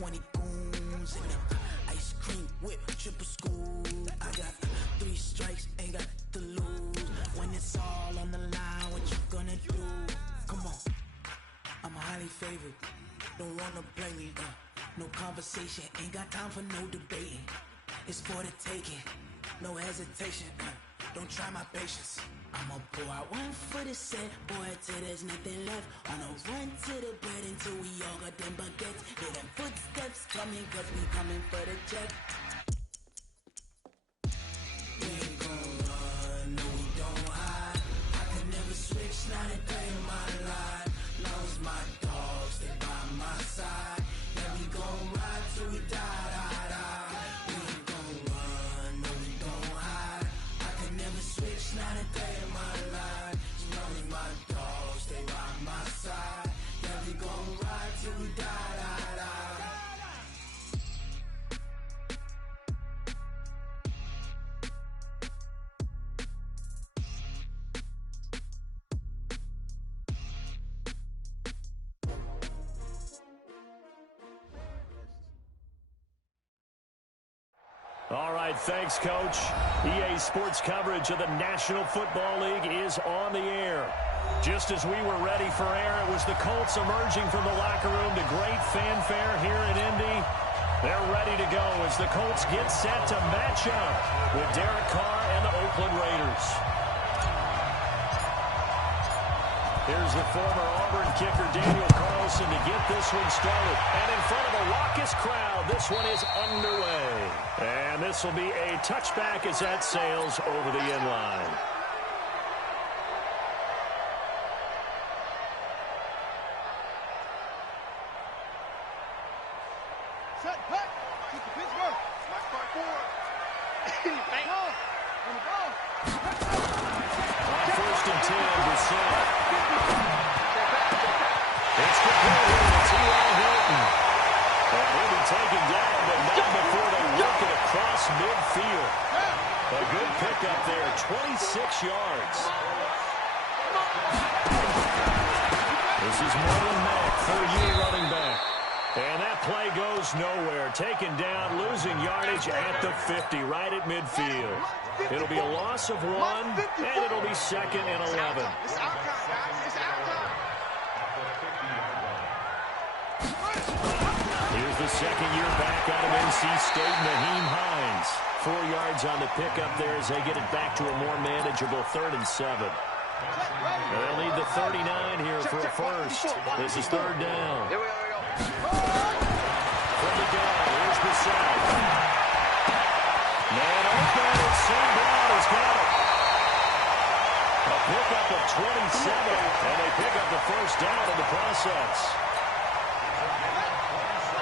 20 goons in them. Ice cream whip, triple school. I got 3 strikes, ain't got to lose. When it's all on the line, what you gonna do? Come on, I'm highly favored. Don't wanna play me, no conversation, ain't got time for no debating. It's for the taking, no hesitation. Don't try my patience. I'ma pour out one for the set, boy, till there's nothing left. On a run to the bread until we all got them baguettes. Hear them footsteps coming, cause we coming for the check. We ain't gon' run, no we don't hide. I can never switch, not a day in my life. Long as my dogs, they by my side. Yeah, we gon' ride till we die, die, die. We ain't gon' run, no we don't hide. I can never switch, not a day in my life. As long as my dogs, they by my side. Yeah, we gon' ride till we die, die, die. All right, thanks, Coach. EA Sports coverage of the National Football League is on the air. Just as we were ready for air, it was the Colts emerging from the locker room to great fanfare here in Indy. They're ready to go as the Colts get set to match up with Derek Carr and the Oakland Raiders. Here's the former Auburn kicker, Daniel Carlson, to get this one started. And in front of a raucous crowd, this one is underway. And this will be a touchback as that sails over the end line. Set, cut. Keep the Pittsburgh. Black card forward. Bang. On the ball. First and 10 to set. It's complete. It's Eli Hilton. And he'll be taken down, but not before they work it across midfield. A good pickup there, 26 yards. This is Marlon Mack, third-year running back. And that play goes nowhere. Taken down, losing yardage at the 50, right at midfield. It'll be a loss of 1, and it'll be second and 11. It's our time, guys. It's our time. Here's the second year back out of NC State, Naheem Hines. 4 yards on the pickup there as they get it back to a more manageable 3rd and 7. They'll need the 39 here for a first. This is 3rd down. Here we go. From the gun, here's the sack. Man open, and St. Brown has got it. A pickup of 27, and they pick up the first down in the process.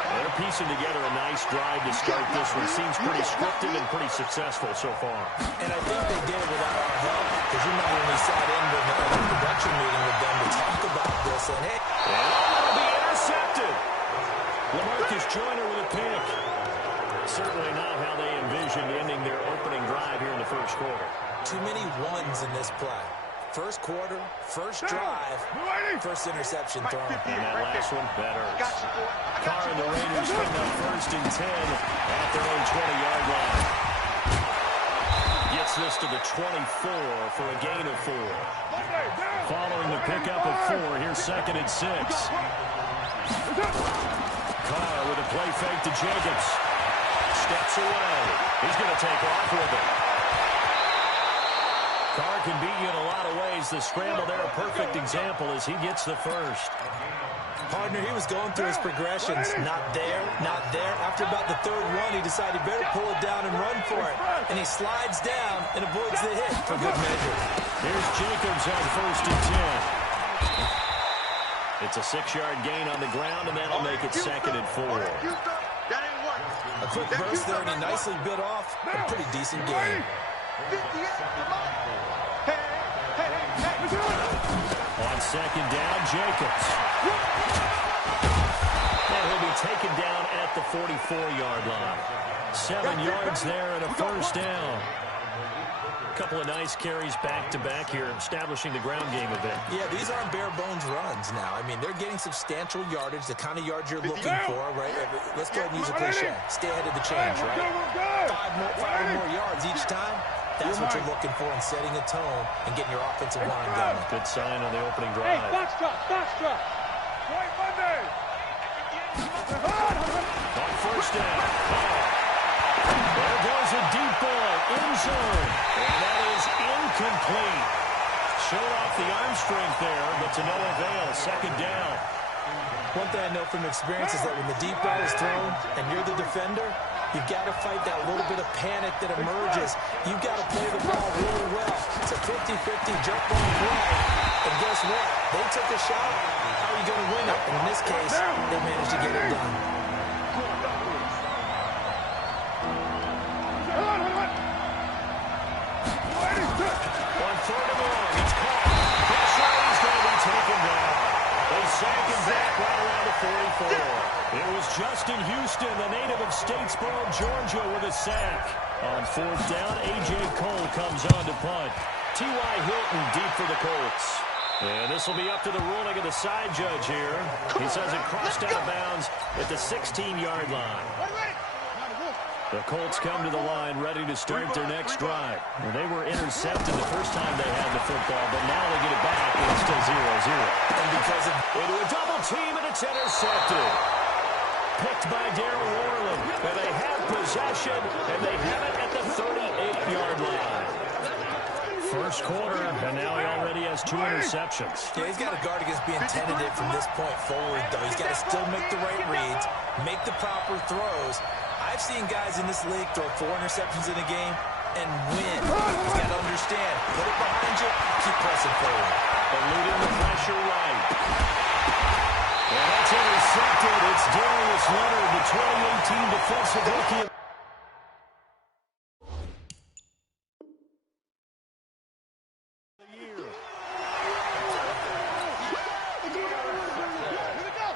They're piecing together a nice drive to start this one. Seems pretty scripted and pretty successful so far. And I think they did it without our help. Because you remember when we sat in with the production meeting with them to talk about this. And hey, it'll be intercepted. LaMarcus Joyner with a pick. Certainly not how they envisioned ending their opening drive here in the first quarter. Too many ones in this play. First quarter, first drive, first interception thrown. And that last one, better. Carr and the Raiders come up first and 10 at their own 20-yard line. Gets this to the 24 for a gain of 4. Following the pickup of 4, here's 2nd and 6. Carr with a play fake to Jacobs. Steps away. He's going to take off with it. Carr can beat you in a lot of ways. The scramble there, a perfect example as he gets the first. Partner, he was going through his progressions. Not there, not there. After about the 3rd one, he decided better pull it down and run for it. And he slides down and avoids the hit for good measure. Here's Jacobs on 1st and 10. It's a 6-yard gain on the ground, and that'll make it 2nd and 4. A quick burst there, and he nicely bit off a pretty decent game. On 2nd down, Jacobs. And he'll be taken down at the 44-yard line. 7 yards there and a first down. Couple of nice carries back-to-back here, establishing the ground game a bit. Yeah, these aren't bare-bones runs now. I mean, they're getting substantial yardage, the kind of yards you're looking for, right? Let's go ahead and use a cliche. Stay ahead of the change, right? Five or more yards each time. That's what you're looking for in setting a tone and getting your offensive line going. Good sign on the opening drive. Hey, box drop. Right Monday. On first down. There goes a deep ball, end zone, and that is incomplete. Showed off the arm strength there, but to no avail. Second down. One thing I know from experience is that when the deep ball is thrown and you're the defender, you've got to fight that little bit of panic that emerges. You've got to play the ball really well. It's a 50-50 jump ball play. And guess what? They took a shot. How are you going to win it? And in this case, they managed to get it done. On third and long, it's caught. Pressure is going to be taken down. They sack him back right around the 44. It was Justin Houston, the native of Statesboro, Georgia, with a sack. On fourth down, A.J. Cole comes on to punt. T.Y. Hilton deep for the Colts. And this will be up to the ruling of the side judge here. He says it crossed out of bounds at the 16-yard line. The Colts come to the line ready to start their next drive. Well, they were intercepted the first time they had the football, but now they get it back, and it's still 0-0. And because of into a double team, and it's intercepted. Picked by Darryl Worland. And they have possession, and they have it at the 38-yard line. First quarter, and now he already has 2 interceptions. Yeah, he's got to guard against being tentative from this point forward, though. He's got to still make the right reads, make the proper throws. I've seen guys in this league throw 4 interceptions in a game and win. He's got to understand, put it behind you, keep pressing forward. Eluding the pressure right. And that's intercepted. It's Darius Leonard, the 2018 Defensive Rookie of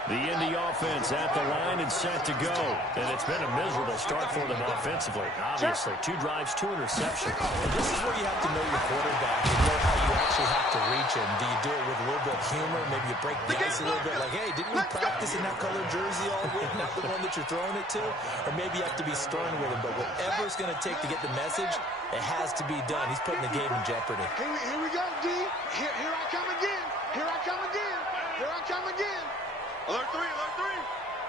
the Indy offense at the line and set to go. And it's been a miserable start for them offensively. Obviously, 2 drives, 2 interceptions. And this is where you have to know your quarterback and know how you actually have to reach him. Do you do it with a little bit of humor? Maybe you break the ice a little bit like, hey, didn't we practice in that colored jersey all week, not the one that you're throwing it to? Or maybe you have to be stern with him. But whatever it's going to take to get the message, it has to be done. He's putting the game in jeopardy. Here we go, D. Here I come again. Here I come again. Here I come again. Alert 3, alert 3.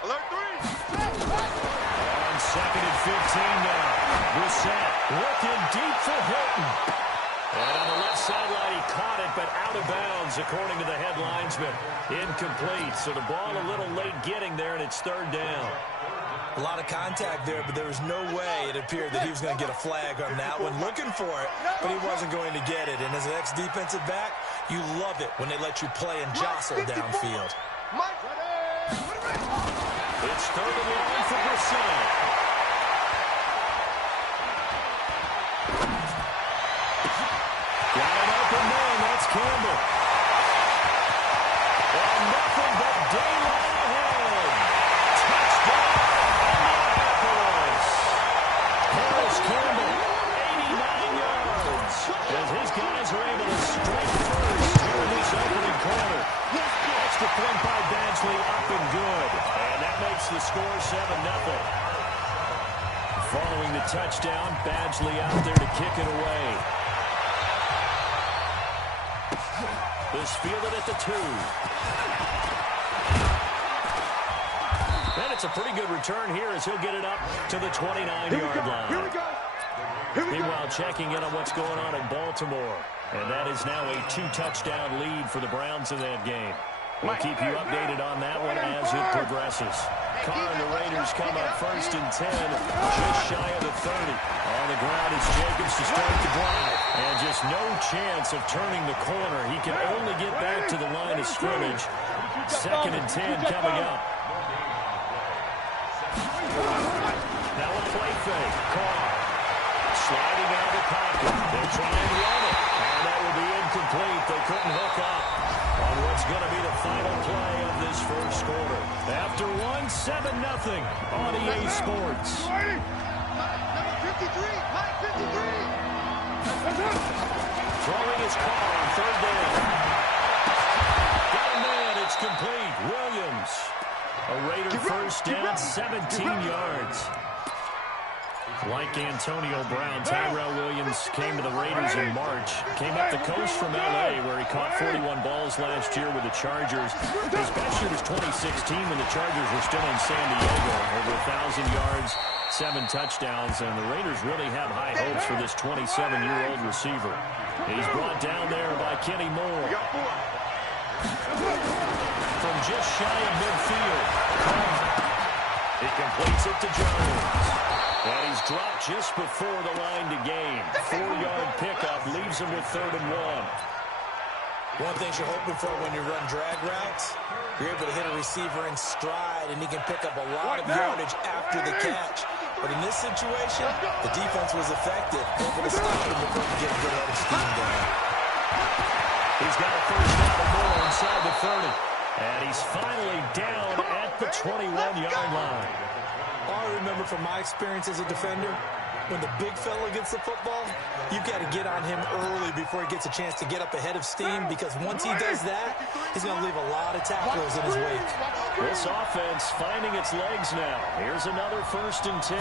Alert 3. On second and 15 now. Brissett looking deep for Hilton. And on the left sideline, he caught it, but out of bounds, according to the head linesman. Incomplete, so the ball a little late getting there, and it's third down. A lot of contact there, but there was no way it appeared that he was going to get a flag on that one. Looking for it, but he wasn't going to get it. And as an ex-defensive back, you love it when they let you play and jostle downfield. It's third and long for Brissett. Got an open man, that's Campbell. And nothing but daylight ahead. Touchdown, Indianapolis. Harris Campbell, 89 yards. As his guys are able to strike first here in this opening quarter. Extra point by Badgley, up and good. And that makes the score 7-0. Following the touchdown, Badgley out there to kick it away. This fielded at the 2. And it's a pretty good return here as he'll get it up to the 29-yard line. Here we go. Meanwhile, checking in on what's going on in Baltimore. And that is now a 2-touchdown lead for the Browns in that game. We'll keep you updated on that one as it progresses. Carr and the Raiders come up first and 10, just shy of the 30. On the ground is Jacobs to start the drive. And just no chance of turning the corner. He can only get back to the line of scrimmage. Second and 10 coming up. Now a play fake. Carr sliding out of the pocket. They'll try and run it. And that will be incomplete. They couldn't hook up on what's going to be the final play of this first quarter. After 7-0 on EA Sports. Number 53, Mike 53. his call on third down. Got a man. It's complete. Williams. A Raider first down, 17 yards. Like Antonio Brown, Tyrell Williams came to the Raiders in March. Came up the coast from L.A., where he caught 41 balls last year with the Chargers. His best year was 2016 when the Chargers were still in San Diego. Over 1,000 yards, 7 touchdowns, and the Raiders really have high hopes for this 27-year-old receiver. He's brought down there by Kenny Moore. From just shy of midfield, he completes it to Jones. And he's dropped just before the line to gain. 4-yard pickup leaves him with 3rd and 1. One thing you're hoping for when you run drag routes, you're able to hit a receiver in stride, and he can pick up a lot of yardage after the catch. But in this situation, the defense was effective, able to stop him before he get a good head of steam going. He's got a first down and more inside the 30. And he's finally down at the 21-yard line. All I remember from my experience as a defender, when the big fella gets the football, you've got to get on him early before he gets a chance to get up ahead of steam, because once he does that, he's going to leave a lot of tacklers in his wake. This offense finding its legs now. Here's another 1st and 10.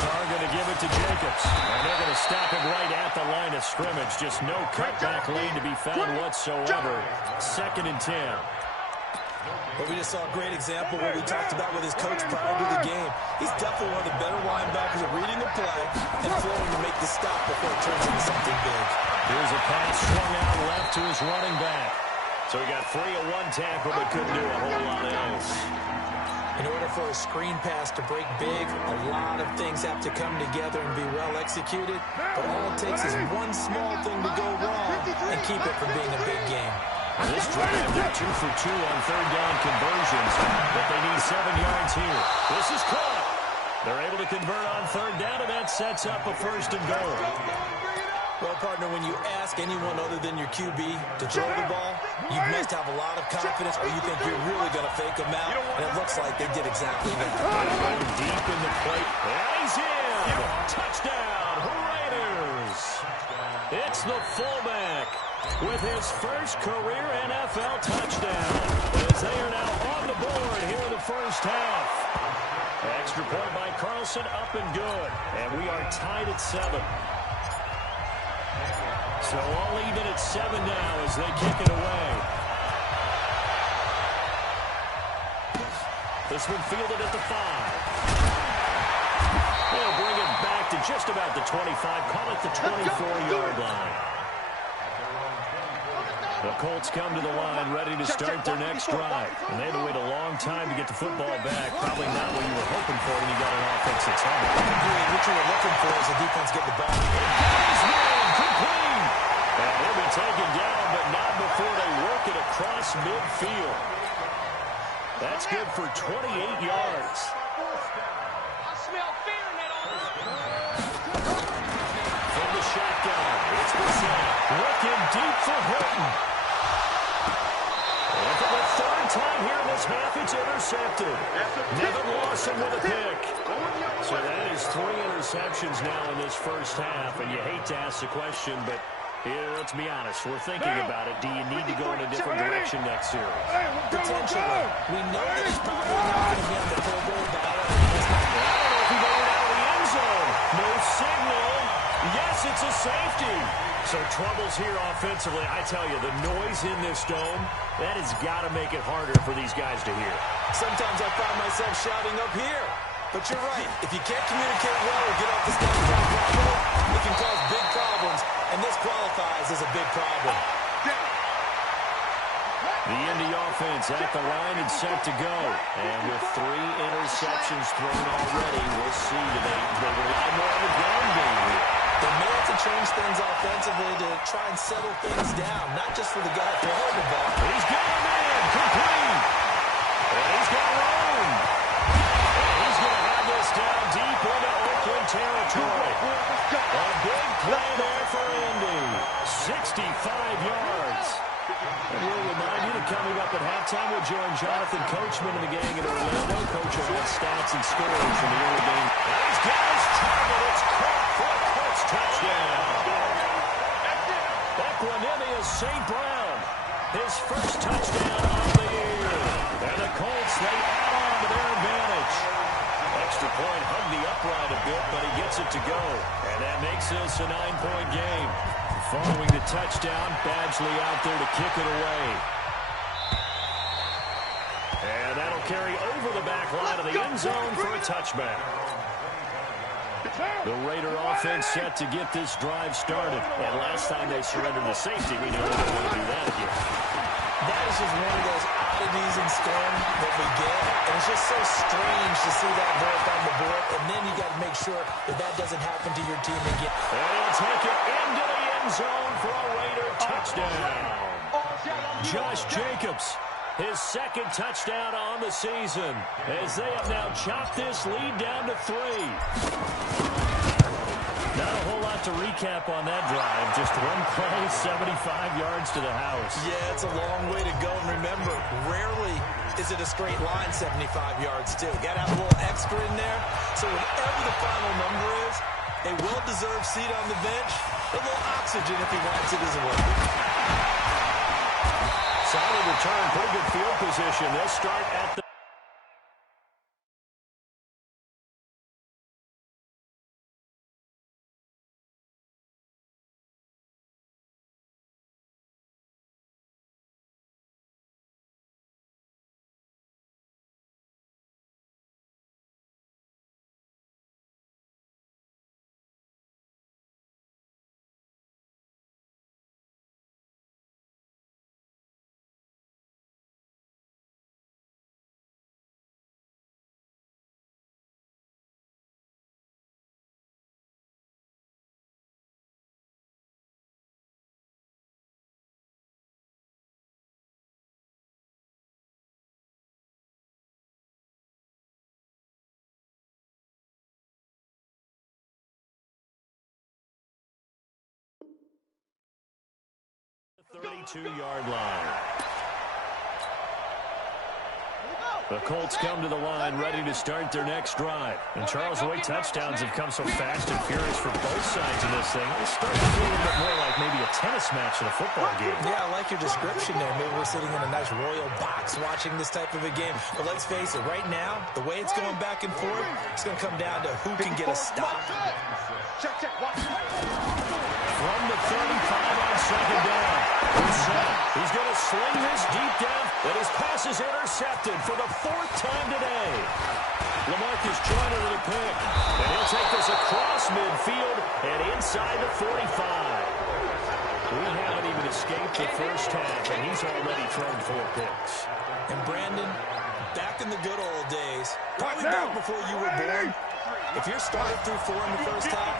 Carr going to give it to Jacobs. And they're going to stop him right at the line of scrimmage. Just no cutback lane to be found whatsoever. 2nd and 10. But we just saw a great example what we talked about with his coach prior to the game. He's definitely one of the better linebackers at reading the play and flowing to make the stop before it turns into something big. Here's a pass swung out left to his running back. So he got free of 1 tackle but couldn't do a whole lot else. In order for a screen pass to break big, a lot of things have to come together and be well executed. But all it takes is one small thing to go wrong and keep it from being a big game. This drive, they're 2 for 2 on 3rd down conversions, but they need 7 yards here. This is caught. They're able to convert on 3rd down, and that sets up a 1st and goal. Well, partner, when you ask anyone other than your QB to throw the ball, you must have a lot of confidence, or you think you're really going to fake them out, and it looks like they did exactly that. Going deep in the plate, and he's in! Touchdown, Raiders! It's the fullback with his first career NFL touchdown, as they are now on the board here in the first half. Extra point by Carlson, up and good, and we are tied at 7. So all even at 7 now as they kick it away. This one fielded at the 5. They'll bring it back to just about the 25, call it the 24-yard line. The Colts come to the line ready to start their next drive. And they had to wait a long time to get the football back. Probably not what you were hoping for when you got an offense that's home. What you were looking for is the defense get the ball. Complete. And he'll be taken down, but not before they work it across midfield. That's good for 28 yards. I smell fear in that From the shotgun, it's Brissett. Looking deep for Hilton. And for the 3rd time here in this half, it's intercepted. Nevin Lawson with a pick. So that is 3 interceptions now in this first half, and you hate to ask the question, but here, let's be honest. We're thinking about it. Do you need to go in a different direction next series? Potentially. We know that he's probably not going to be on the Pro Bowl ballot. I don't know if he made it out of the end zone. No signal. Yes, it's a safety. So troubles here offensively. I tell you, the noise in this dome, that has got to make it harder for these guys to hear. Sometimes I find myself shouting up here. But you're right. If you can't communicate well or get off the step properly, it can cause big problems. And this qualifies as a big problem. The Indy offense at the line and set to go. And with 3 interceptions thrown already, we'll see today. They rely more on the ground game here. They may have to change things offensively to try and settle things down, not just for the guy throwing the ball. He's got a man, complete. And he's got room. And he's going to have this down deep into Oakland territory. A big play there for Indy. 65 yards. And we'll remind you that coming up at halftime, we'll join Jonathan Coachman and the gang in Orlando. Coach will have stats and scores from the early game. And he's got his target. It's caught for a Colts touchdown. St. Brown. His first touchdown of the year. And the Colts, they add on to their advantage. Extra point hugged the upright a bit, but he gets it to go. And that makes this a 9-point game. Following the touchdown, Badgley out there to kick it away. And that'll carry over the back line of the end zone for a touchback. The Raider offense set to get this drive started. And last time they surrendered to safety, we know they don't want to do that again. That is just one of those oddities in storm that we get. And it's just so strange to see that north on the board. And then you got to make sure that that doesn't happen to your team again. And he'll take it into the end zone for a Raider touchdown. Josh Jacobs, his second touchdown on the season, as they have now chopped this lead down to 3. Not a whole lot to recap on that drive. Just one play, 75 yards to the house. Yeah, it's a long way to go. And remember, rarely is it a straight line 75 yards, too. Got to have a little extra in there. So whatever the final number is, a well-deserved seat on the bench, a little oxygen if he wants it as well. Solid return, pretty good field position. They'll start at the... The 32-yard line. The Colts come to the line ready to start their next drive. And Charles, the way touchdowns have come so fast and furious for both sides of this thing, it's starting to feel a little bit more like maybe a tennis match than a football game. Yeah, I like your description there. Maybe we're sitting in a nice royal box watching this type of a game. But let's face it, right now, the way it's going back and forth, it's going to come down to who can get a stop. From the 35 on second down. He's going to sling this deep down, but his pass is intercepted for the 4th time today. LaMarcus Joyner with a pick, and he'll take this across midfield and inside the 45. We haven't even escaped the first half, and he's already thrown 4 picks. And Brandon, back in the good old days, probably back before you were born, if you're starting through 4 in the first half,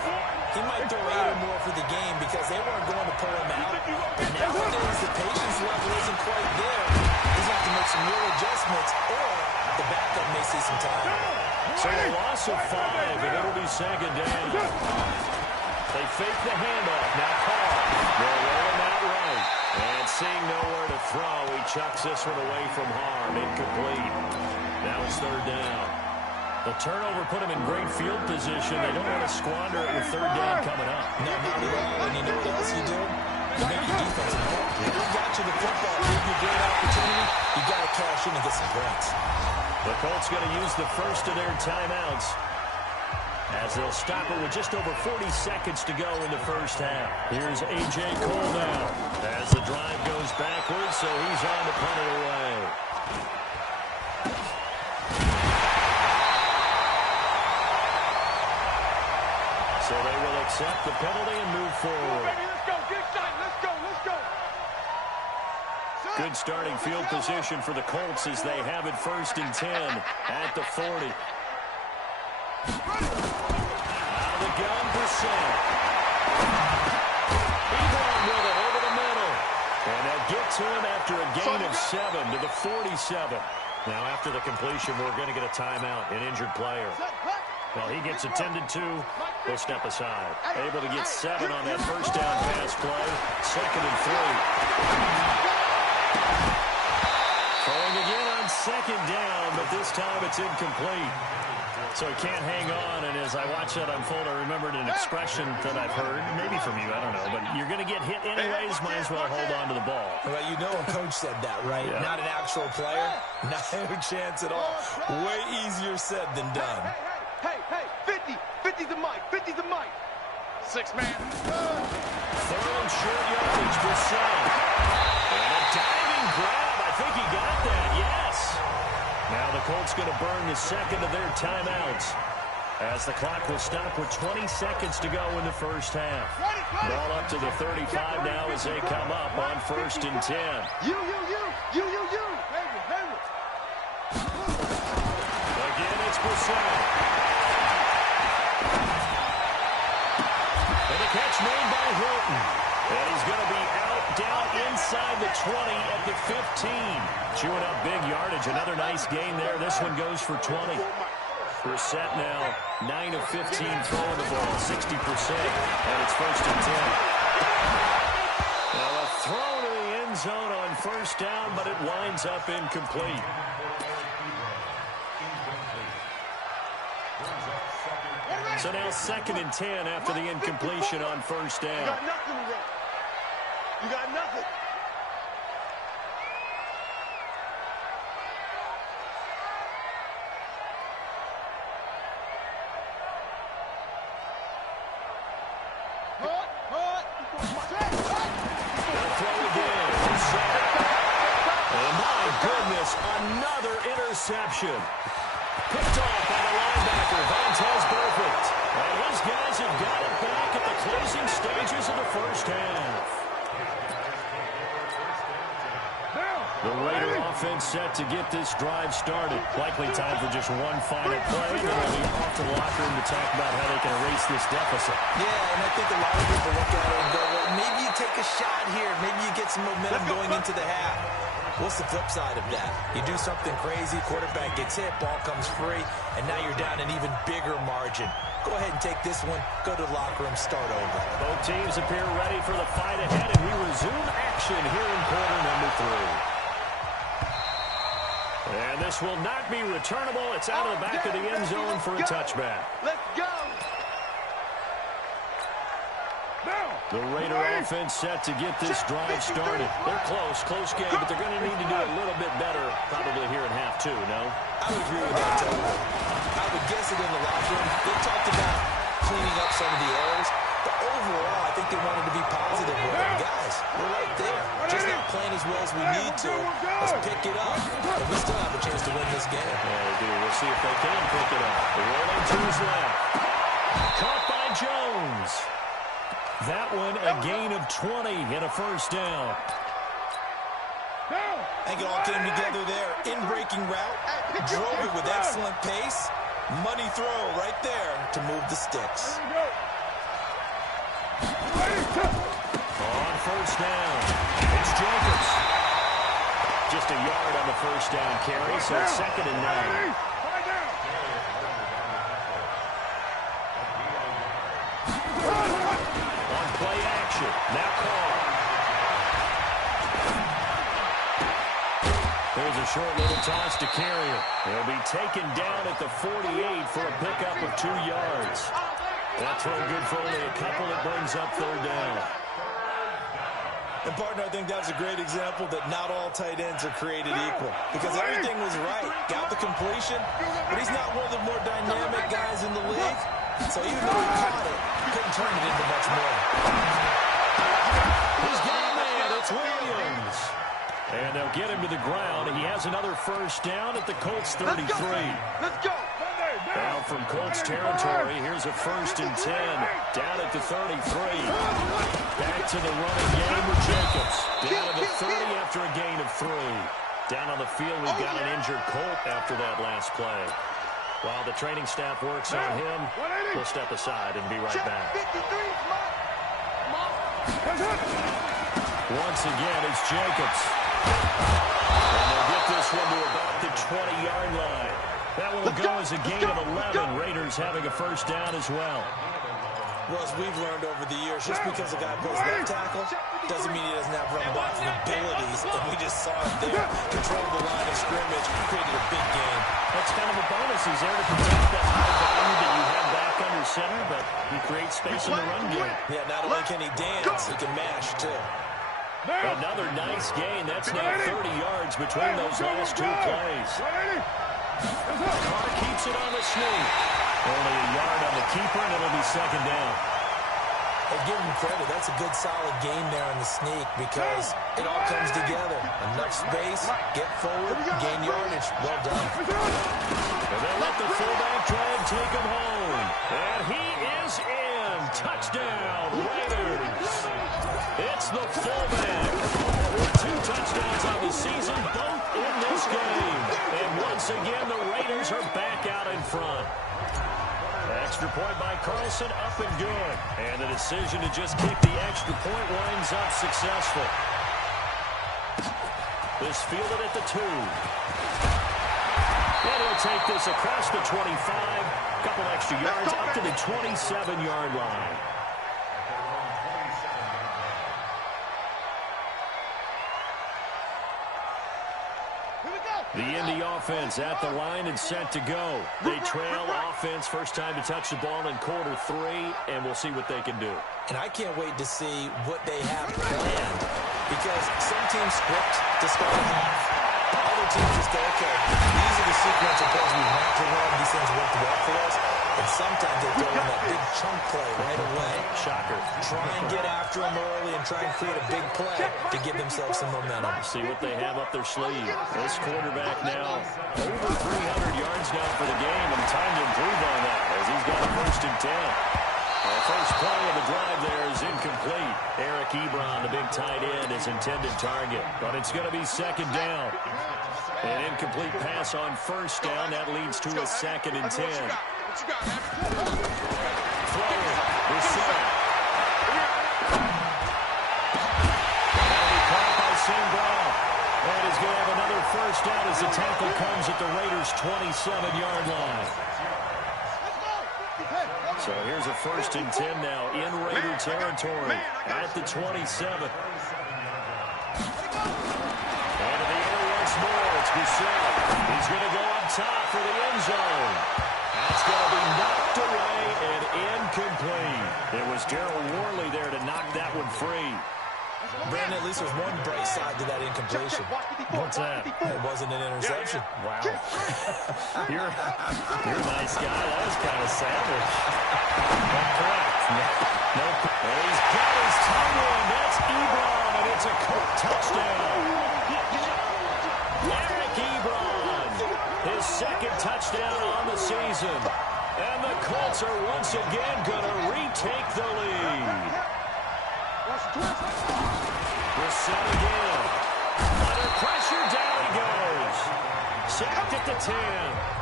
he might throw 8 or more for the game because they weren't going to pull him out. But nowadays, the patience level isn't quite there. He's going to have to make some real adjustments, or the backup may see some time. So a loss of 5, and it'll be second down. They fake the handoff. Now Paul will roll him out right. And seeing nowhere to throw, he chucks this one away from harm. Incomplete. Now it's 3rd down. The turnover put him in great field position. They don't want to squander it with 3rd down coming up. No, not at all. And you know what else you do? You make your defense more. If you got you the football, give you a great opportunity, you got to cash in and get some points. The Colts going to use the first of their timeouts as they'll stop it with just over 40 seconds to go in the first half. Here's A.J. Cole now as the drive goes backwards, so he's on to punt it away. So they will accept the penalty and move forward. Let's go, get excited, let's go. Good starting field position for the Colts as they have it 1st and 10 at the 40. Out of the gun, Brissett. Ebron with it over the middle. And they'll get to him after a gain of 7 to the 47. Now after the completion, we're going to get a timeout, an injured player. Well, he gets attended to. We'll step aside. Able to get 7 on that first down pass play. 2nd and 3. Throwing again on 2nd down, but this time it's incomplete. So he can't hang on, and as I watch that unfold, I remembered an expression that I've heard, maybe from you, I don't know, but you're going to get hit anyways, might as well hold on to the ball. Well, you know a coach said that, right? Yeah. Not an actual player. Not a chance at all. Way easier said than done. Hey, 50. 50's the mic. 50's the mic. 6-man. Third and short yardage, Brissett. And a diving grab. I think he got that, yes. Now the Colts going to burn the second of their timeouts as the clock will stop with 20 seconds to go in the first half. Ball up to the 35 now as they come up on 1st and 10. You. Again, it's Brissett. And the catch made by Hilton. And he's going to be out down inside the 20 at the 15. Chewing up big yardage. Another nice gain there. This one goes for 20. Brissett now 9 of 15 throwing the ball, 60%. And it's 1st and 10. Now a throw to the end zone on 1st down, but it winds up incomplete. So now 2nd and 10 after the incompletion on 1st down. You got nothing to run. You got nothing. They'll throw again. And my goodness, another interception. Picked off by the linebacker, Vontaze Burfict. And his guys have got it back at the closing stages of the first half. The Raider offense set to get this drive started. Likely time for just one final play. Then they'll be off to the locker room to talk about how they can erase this deficit. Yeah, and I think a lot of people look at it and go, well, maybe you take a shot here. Maybe you get some momentum going into the half. What's the flip side of that? You do something crazy, quarterback gets hit, ball comes free, and now you're down an even bigger margin. Go ahead and take this one, go to the locker room, start over. Both teams appear ready for the fight ahead, and we resume action here in quarter number 3. And this will not be returnable. It's out of the back of the end zone for a touchback. Let's go. The Raider offense set to get this drive started. They're close game, but they're going to need to do a little bit better probably here in half 2, no? I would agree with that, totally. I would guess it in the locker room. They talked about cleaning up some of the errors, but overall, I think they wanted to be positive with it. Guys, we're right there. Just not playing as well as we need to. Let's pick it up, and we still have a chance to win this game. Yeah, they do. We'll see if they can pick it up. Rolling to his left. Caught by Jones. That one, a gain of 20 and a first down. I think it all came together there. In-breaking route, drove it with excellent pace. Money throw right there to move the sticks. On first down, it's Jacobs. Just a yard on the first down carry, so it's 2nd and 9. On play action, now Carr. There's a short little toss to Carrier. He'll be taken down at the 48 for a pickup of 2 yards. That throw good for only a couple. It brings up 3rd down. And, partner, I think that's a great example that not all tight ends are created equal. Because everything was right. Got the completion, but he's not one of the more dynamic guys in the league. So even though he caught it, he couldn't turn it into much more. He's got a man. It's Williams. And they'll get him to the ground. He has another first down at the Colts 33. Let's go. Now from Colts territory, here's a 1st and 10. Down at the 33. Back to the running game with Jacobs. Down to the 30 after a gain of 3. Down on the field, we've got an injured Colt after that last play. While the training staff works on him, we'll step aside and be right back. Once again, it's Jacobs. And they'll get this one to about the 20-yard line. That one will go as a gain of 11. Raiders having a first down as well. Well, as we've learned over the years, just because a guy plays left tackle doesn't mean he doesn't have run blocking abilities. And we just saw it there. Controlled the line of scrimmage, created a big game. That's kind of a bonus. He's there to protect that high value that you have back under center, but he creates space in the run game. Yeah, not only can he dance, he can mash, too. Another nice gain. That's now 30 yards between those last two plays. Carr keeps it on the sneak. Only a yard on the keeper, and it'll be second down. Hey, give him credit. That's a good, solid game there on the sneak because it all comes together. Enough space, get forward, gain yardage. Well done. And they'll let the fullback try and take him home. And he is in. Touchdown, Raiders. It's the fullback with 2 touchdowns on the season, both in this game. And once again, the Raiders are back out in front. Extra point by Carlson, up and good. And the decision to just kick the extra point winds up successful. This fielded at the 2. And he'll take this across the 25. Couple extra yards up to the 27-yard line. The Indy offense at the line and set to go. They trail offense, first time to touch the ball in quarter 3, and we'll see what they can do. And I can't wait to see what they have planned because some teams script to start a half. Other teams just go, okay, these are the sequence of plays we want to run. These things worked well for us. And sometimes they throw in that big chunk play right away. Shocker. Try and get after them early and try and create a big play to give themselves some momentum. See what they have up their sleeve. This quarterback now over 300 yards now for the game, and time to improve on that as he's got a 1st and 10. The first play of the drive there is incomplete. Eric Ebron, the big tight end, is intended target, but it's going to be second down. An incomplete pass on 1st down. That leads to a 2nd and 10. Throwing, Brissett. That'll be caught by St. Brown. And he's going to have another 1st down as the tackle comes at the Raiders' 27-yard line. So here's a 1st and 10 now in Raider territory at the 27. And in the air once more, it's Brissett. He's going to go up top for the end zone. That's going to be knocked away and incomplete. It was Darryl Worley there to knock that one free. Brandon, at least there's one bright side to that incompletion. What's that? It wasn't an interception. Wow. You're a nice guy. That was kind of savage. Not correct. No. And he's got his tongue in. That's Ebron, and it's a Colt touchdown. Eric Ebron, his 2nd touchdown on the season. And the Colts are once again going to retake the lead. Brissett again. Under pressure, down he goes. Sacked at the 10.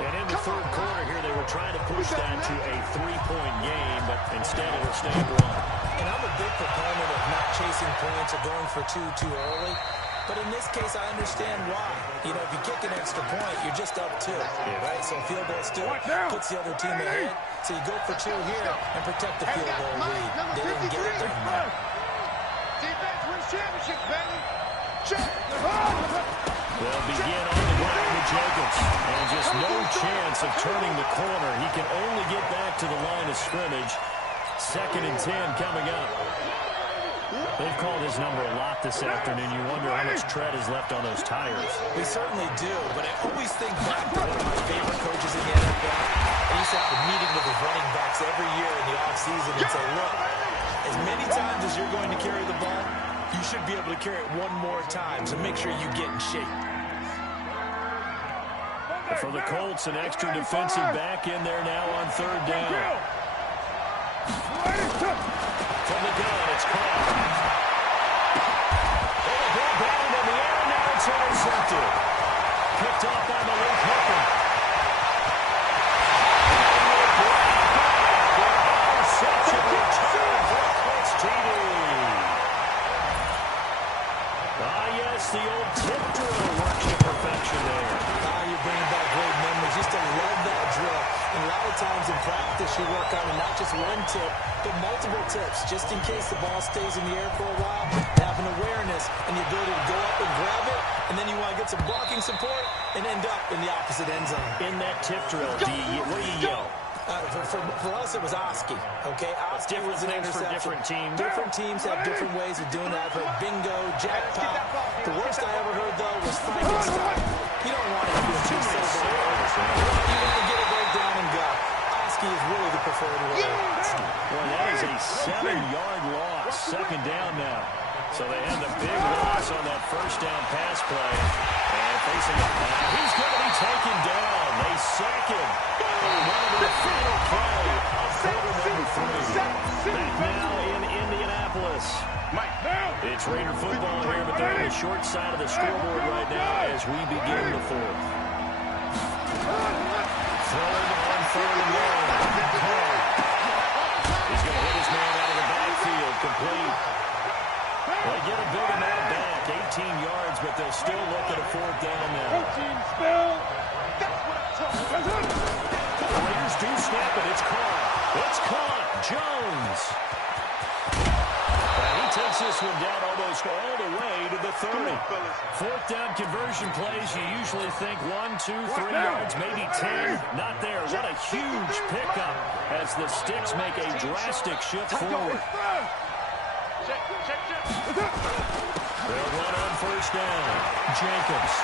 And in the 3rd quarter here, they were trying to push that to a 3-point game, but instead it'll stay at 1. And I'm a big proponent of not chasing points or going for 2 too early. But in this case, I understand why. You know, if you kick an extra point, you're just up 2, right? So field goal still puts the other team ahead. So you go for 2 here and protect the field goal lead. They didn't get it done. Defense wins championships, baby. They'll begin on the ground with Jacobs. And just no chance of turning the corner. He can only get back to the line of scrimmage. 2nd and 10 coming up. They've called his number a lot this afternoon. You wonder how much tread is left on those tires. We certainly do, but I always think back to one of my favorite coaches in the NFL. He used to have a meeting with his running backs every year in the offseason and say, look, as many times as you're going to carry the ball, you should be able to carry it one more time, so make sure you get in shape. For the Colts, an extra defensive back in there now on 3rd down. From the gun, it's caught. It'll go down in the air, now it's intercepted. Picked off by Malik Hooker. Interception return for a Colts TD. Yes, the old tip drill works to perfection there. You're bringing back great memories. Used to love that drill. And a lot of times in practice, you work on it not just one tip, but multiple tips, just in case the ball stays in the air for a while. Having awareness and the ability to go up and grab it, and then you want to get some blocking support and end up in the opposite end zone. In that tip drill, what do you yell? For us, it was Oski, okay? Oski was an interception. For different teams. Different teams have different ways of doing that. I've heard bingo, jackpot. The worst I ever heard, though, was Frankenstein. You don't want to do too many syllables. You want to get a breakdown and go. Oski is really the preferred way. Well, that is a 7-yard loss. Second down now. So they had the big loss on that first down pass play. And facing it now, he's going to be taken down. They sack him. The final play of quarter number 3. Back now in Indianapolis. It's Raider football here, but they're on the short side of the scoreboard right now as we begin the fourth. Throwing on 3rd and 1. Carr. He's going to hit his man out of the backfield. Complete. They get a big amount back. 18 yards, but they'll still look at a 4th down now. Raiders do snap it. It's caught. It's caught. Jones. And he takes this one down almost all the way to the 30. 4th down conversion plays, you usually think 1, 2, 3 yards, maybe 10. Not there. What a huge pickup as the Sticks make a drastic shift forward. They'll run on 1st down. Jacobs.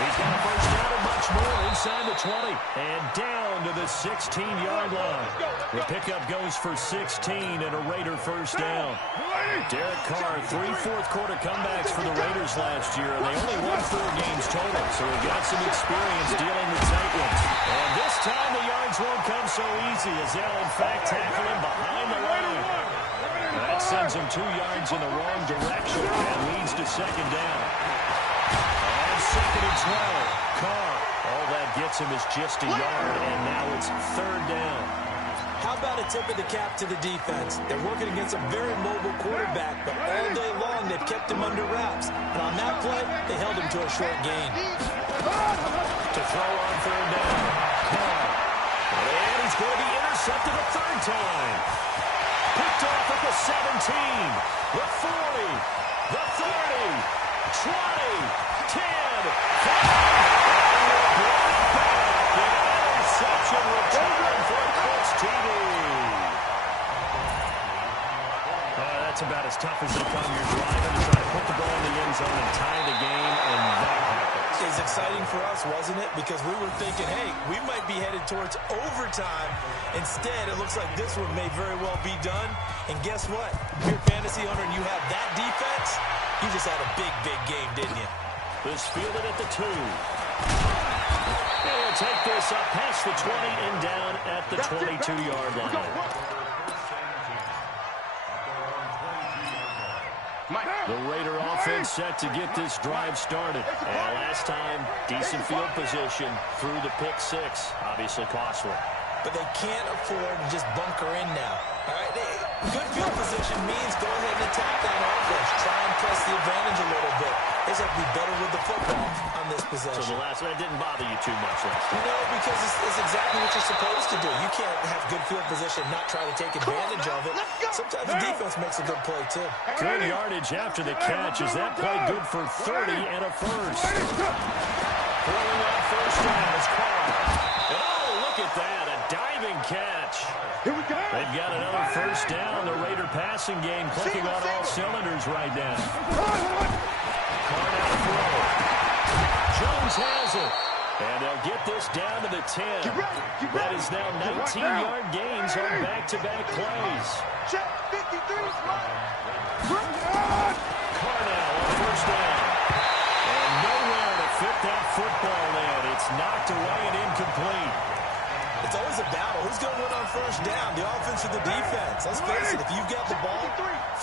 He's got a 1st down and much more inside the 20. And down to the 16-yard line. The pickup goes for 16 and a Raider 1st down. Derek Carr, 3 fourth-quarter comebacks for the Raiders last year, and they only won 4 games total, so he got some experience dealing with tight ones. And this time the yards won't come so easy as they'll, in fact, tackle him behind the line. That sends him 2 yards in the wrong direction and leads to 2nd down. And 2nd and 12. Carr. All that gets him is just a yard, and now it's 3rd down. How about a tip of the cap to the defense? They're working against a very mobile quarterback, but all day long they've kept him under wraps. And on that play, they held him to a short gain. To throw on 3rd down. Carr. And he's going to be intercepted a 3rd time. Picked off at the 17, the 40, the 30, 20, 10, 5. Interception return for Colts TD. That's about as tough as they come. You're driving to try to put the ball in the end zone and tie the game, and that happens. It was exciting for us, wasn't it? Because we were thinking, hey, we might be headed towards overtime. Instead, it looks like this one may very well be done. And guess what? If you're a fantasy owner and you have that defense, you just had a big, big game, didn't you? This fielded at the 2. They'll take this up past the 20 and down at the 22-yard line. The Raider offense set to get this drive started. And last time, decent field position through the pick 6. Obviously costly. But they can't afford to just bunker in now. All right? Good field position means go ahead and attack that offense. Try and press the advantage a little bit. They just have to be better with the football on this possession. So the last one didn't bother you too much last time. No, because it's exactly what you're supposed to do. You can't have good field position and not try to take advantage of it. Sometimes the defense makes a good play, too. Good yardage after the catch. Is that play good for 30 and a 1st? Throwing on 1st down is Carr. And oh, look at that. A diving catch. They've got another 1st down. The Raider passing game clicking on all cylinders right now. Carr now throw. Jones has it. And they'll get this down to the 10. That is now 19-yard gains on back-to-back plays. Carr now on 1st down. And nowhere to fit that football in. It's knocked away and incomplete. It's always a battle. Who's going to win on 1st down? The offense or the defense? Let's face it, if you've got the ball,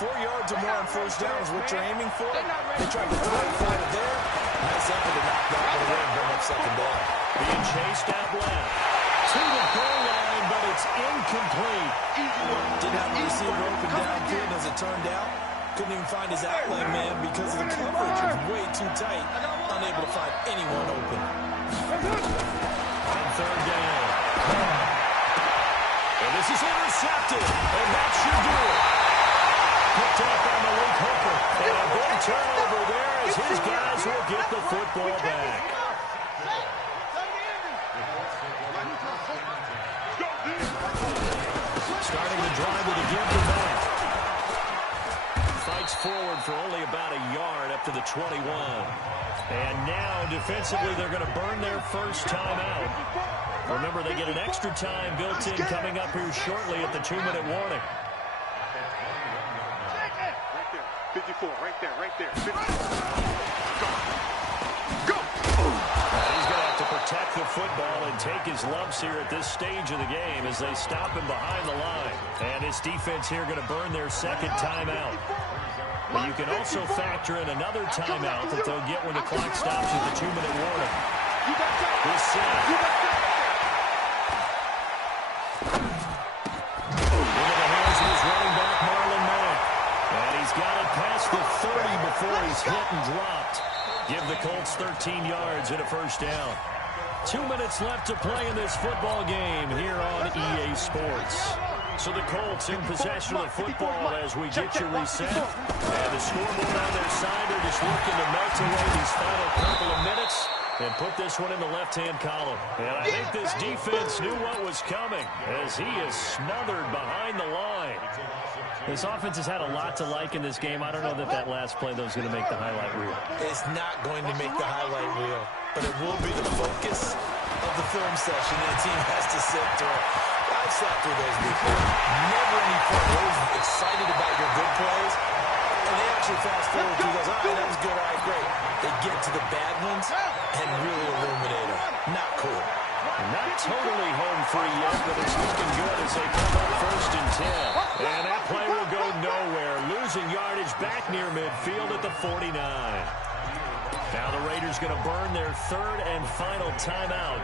4 yards or more on 1st down is what you're aiming for. They tried to throw it for it there. Nice effort to knock that one away and bring up 2nd down. Being chased out left. To the goal line, but it's incomplete. Didn't have a receiver open downfield as it turned out. Couldn't even find his outline man because of the coverage. It was way too tight. Unable to find anyone open. On 3rd down. And this is intercepted, and that should do it. Picked up on the late hooker, and a big turnover there as his guys will get the football back. Starting the drive with a give to back. Fights forward for only about a yard up to the 21. And now, defensively, they're going to burn their first timeout. Remember, they get an extra time built in coming up here shortly at the 2-minute warning. 54, right there. 54. Go! He's going to have to protect the football and take his lumps here at this stage of the game as they stop him behind the line. And his defense here going to burn their second timeout. But you can also factor in another timeout that they'll get when the clock stops at the 2-minute warning. This set. Into the hands of his running back, Marlon Mack. And he's got it past the 30 before he's hit and dropped. Give the Colts 13 yards and a first down. 2 minutes left to play in this football game here on EA Sports. So the Colts in possession of the football as we get you reset. And the scoreboard on their side, they're just looking to melt away these final couple of minutes and put this one in the left-hand column. And I think this defense knew what was coming as he is smothered behind the line. This offense has had a lot to like in this game. I don't know that last play, though, is going to make the highlight reel. It's not going to make the highlight reel, but it will be the focus of the film session that the team has to sit through. I've sat through those before. Never any fun. Always excited about your good plays, and they actually fast forward through those. All right, that was good. All right, great. They get to the bad ones and really illuminate them. Not cool. Not totally home free yet, but it's looking good as they come up 1st and 10. And that play will go nowhere. Losing yardage back near midfield at the 49. Now the Raiders going to burn their third and final timeout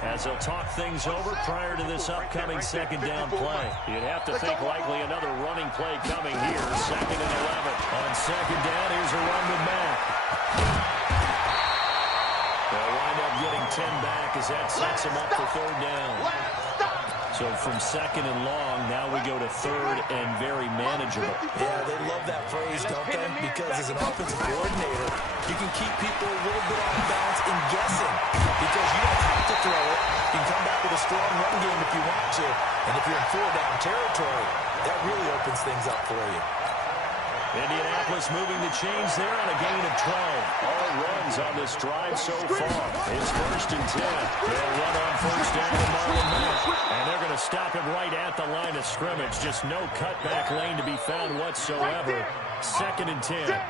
as they'll talk things over prior to this upcoming second down play. You'd have to think likely another running play coming here. 2nd and 11. On second down, here's a run with Mack. They'll wind up getting 10 back as that sets them up for 3rd down. So from 2nd and long, now we go to 3rd and very manageable. Yeah, they love that phrase, don't they? Because as an offensive coordinator, you can keep people a little bit off balance and guessing because you don't have to throw it. You can come back with a strong run game if you want to. And if you're in 4-down territory, that really opens things up for you. Indianapolis moving the chains there on a gain of 12. All runs on this drive so far. It's 1st and 10. They'll run on 1st down to Marlon Mack. And they're going to stop him right at the line of scrimmage. Just no cutback lane to be found whatsoever. 2nd and 10.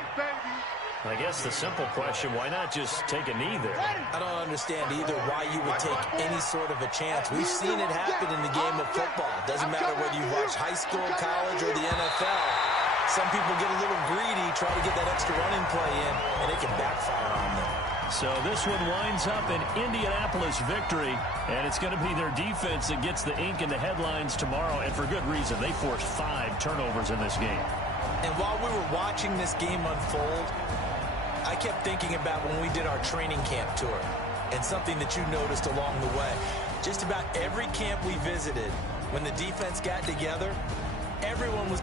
I guess the simple question, why not just take a knee there? I don't understand either why you would take any sort of a chance. We've seen it happen in the game of football. Doesn't matter whether you watch high school, college, or the NFL. Some people get a little greedy, try to get that extra running play in, and it can backfire on them. So this one winds up an Indianapolis victory, and it's going to be their defense that gets the ink in the headlines tomorrow, and for good reason. They forced 5 turnovers in this game. And while we were watching this game unfold, I kept thinking about when we did our training camp tour and something that you noticed along the way. Just about every camp we visited, when the defense got together, everyone was